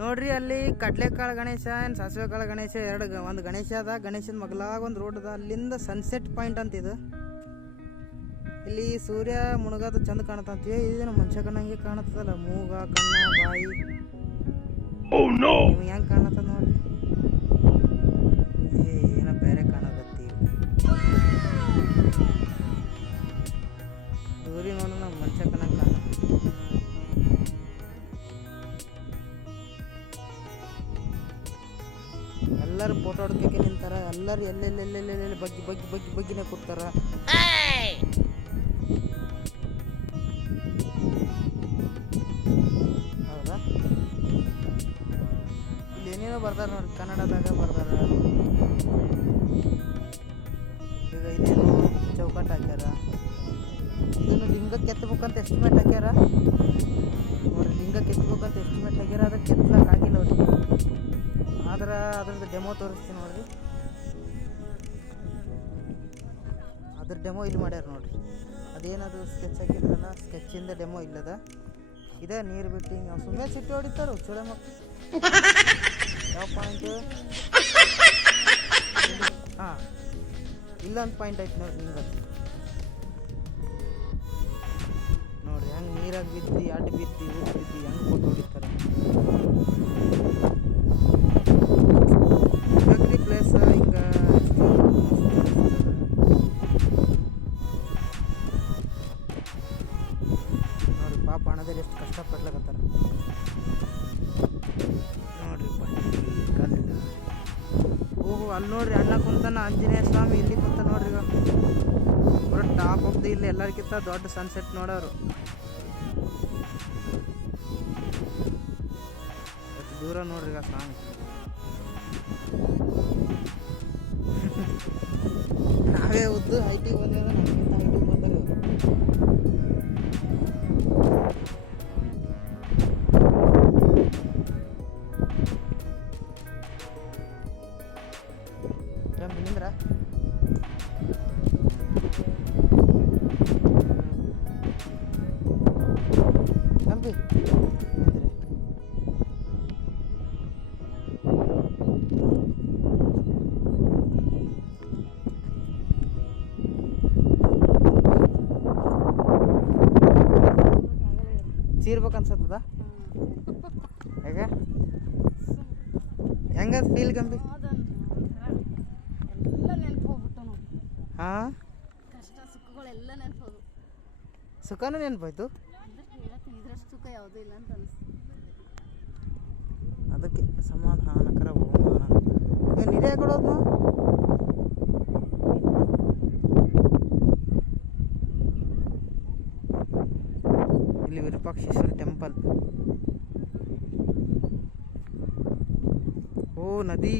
ನೋಡ್ರಿ ಅಲ್ಲಿ ಕಡ್ಲೆಕಾಳು ಗಣೇಶ ಸಾಸಿವೆ ಕಾಳು ಗಣೇಶ ಒಂದು ಗಣೇಶ ಅದ. ಗಣೇಶನ ಮಗಲಾಗ ಒಂದು ರೋಡ್ ಅದ. ಅಲ್ಲಿಂದ ಸನ್ಸೆಟ್ ಪಾಯಿಂಟ್ ಅಂತ ಇದು. ಇಲ್ಲಿ ಸೂರ್ಯ ಮುಳುಗೋದು ಚಂದ ಕಾಣತಂತೀವಿ. ಇದೇನು ಮನುಷ್ಯ ಕಣ್ಣಂಗೆ ಕಾಣತ್ತದಲ್ಲ, ಮೂಗ ಕಣ್ಣ ಬಾಯಿ ನಿಮ್ಗೆ ಹೆಂಗೆ ಕಾಣತ್ತದ ನೋಡ್ರಿ. ಏನೋ ಬೇರೆ ಕಾಣಕತ್ತಿ. ಸೂರ್ಯ ನೋಡ ನಮ್ಮ ಮನುಷ್ಯ ಕಣ್ಣಂಗೆ ಕಾಣ. ಎಲ್ಲರೂ ಫೋಟೋ ಹೊಡ್ಕಕ್ಕೆ ನಿಂತಾರ. ಎಲ್ಲರೂ ಎಲ್ಲೆಲ್ಲೆಲ್ಲೆಲ್ಲೆಲ್ಲೆ ಬಗ್ಗಿ ಬಗ್ಗಿ ಬಗ್ಗಿ ಬಗ್ಗಿನೇ ಕೂತಾರ. ಹೌದಾ? ಇಲ್ಲಿ ಏನೇನೋ ಬರ್ದಾರ ನೋಡಿ, ಕನ್ನಡದಾಗ ಬರ್ದಾರ. ಈಗ ಇದೇನು ಚೌಕಟ್ಟು ಹಾಕ್ಯಾರ. ಇದನ್ನು ಲಿಂಗಕ್ಕೆ ಎತ್ತಬೇಕಂತ ಎಸ್ಟಿಮೇಟ್ ಹಾಕ್ಯಾರ ನೋಡ್ರಿ. ಲಿಂಗಕ್ಕೆ ಎತ್ತಬೇಕಂತ ಎಸ್ಟಿಮೇಟ್ ಹಾಕ್ಯಾರ. ಅದಕ್ಕೆ ಎತ್ತಲಕ್ಕೆ ಆಗಿಲ್ಲ ಅವ್ರಿಗೆ. ಆದ್ರೆ ಅದ್ರದ್ದು ಡೆಮೋ ತೋರಿಸ್ತೀನಿ ನೋಡ್ರಿ. ಅದ್ರ ಡೆಮೋ ಇಲ್ಲಿ ಮಾಡ್ಯಾರ ನೋಡ್ರಿ. ಅದೇನದು ಸ್ಕೆಚ್ ಹಾಕಿದ್ರಲ್ಲ, ಸ್ಕೆಚ್ಚಿಂದ ಡೆಮೋ ಇಲ್ಲದ. ಇದೇ ನೀರು ಬಿಟ್ಟು ಹಿಂಗೆ ಸುಮ್ಮನೆ ಸಿಟ್ಟು ಹೊಡಿತಾರ ಚೂಳೆ ಮಕ್ಕಳು. ಯಾವ ಪಾಯಿಂಟು? ಹಾಂ, ಇಲ್ಲೊಂದು ಪಾಯಿಂಟ್ ಐತೆ ನೋಡ್ರಿ. ನಿಮ್ಗೆ ನೋಡ್ರಿ ಹೆಂಗೆ ನೀರಾಗಿ ಬಿದ್ದು ಅಡ್ಡು ಬಿದ್ದು ಊಟ ಬಿದ್ದು ಹೆಂಗೆ ಫೋಟೋ ಹೊಡಿತಾರೆ. ಪ್ಲೇಸ್ ಹಿಂಗೆ ನೋಡ್ರಿ. ಪಾಪ ಹಣದಲ್ಲಿ ಎಷ್ಟು ಕಷ್ಟಪಡ್ಲಕತ್ತಾರ ನೋಡ್ರಿ. ಕಲ್ಲು. ಓಹೋ, ಅಲ್ಲಿ ನೋಡ್ರಿ ಅಣ್ಣ ಕುಂತಾನ, ಆಂಜನೇಯ ಸ್ವಾಮಿ ಇಲ್ಲಿ ಕುಂತ ನೋಡ್ರಿ. ಈಗ ಬರೋ ಟಾಪ್ ಆಫ್ ದಿ ಇಲ್ಲಿ ಎಲ್ಲರಿಗಿಂತ ದೊಡ್ಡ ಸನ್ಸೆಟ್ ನೋಡೋರು. ದೂರ ನೋಡ್ರಿ ಈಗ ಸ್ವಾಮಿ. ನಾವೇ ಉದ್ದು ಹೈಟಿಗೆ ಬಂದಾಗ ನಮ್ಗಿಂತ ಹೈಟಿಗೆ ಬಂದಾಗ ನಿಂದ್ರ ಕಂಬಿ ಚೀರ್ಬೇಕನ್ಸತ್ತದ. ಹೇಗೆ ಹೆಂಗದ ಫೀಲ್ ಕಂಬಿ? ಹಾಂ, ಸುಖಗಳೆಲ್ಲ ನೆನಪೋದು. ಸುಖನೂ ನೆನಪಾಯ್ತು. ಸುಖ ಯಾವುದೂ ಇಲ್ಲ ಅಂತ ಅನಿಸ್ತು. ಅದಕ್ಕೆ ಸಮಾಧಾನಕರ ಬಹುಮಾನ. ಏನು ಹಿರಿಯ ಕೊಡೋದು? ಇಲ್ಲಿ ವಿರೂಪಾಕ್ಷೇಶ್ವರ ಟೆಂಪಲ್. ಓ ನದಿ.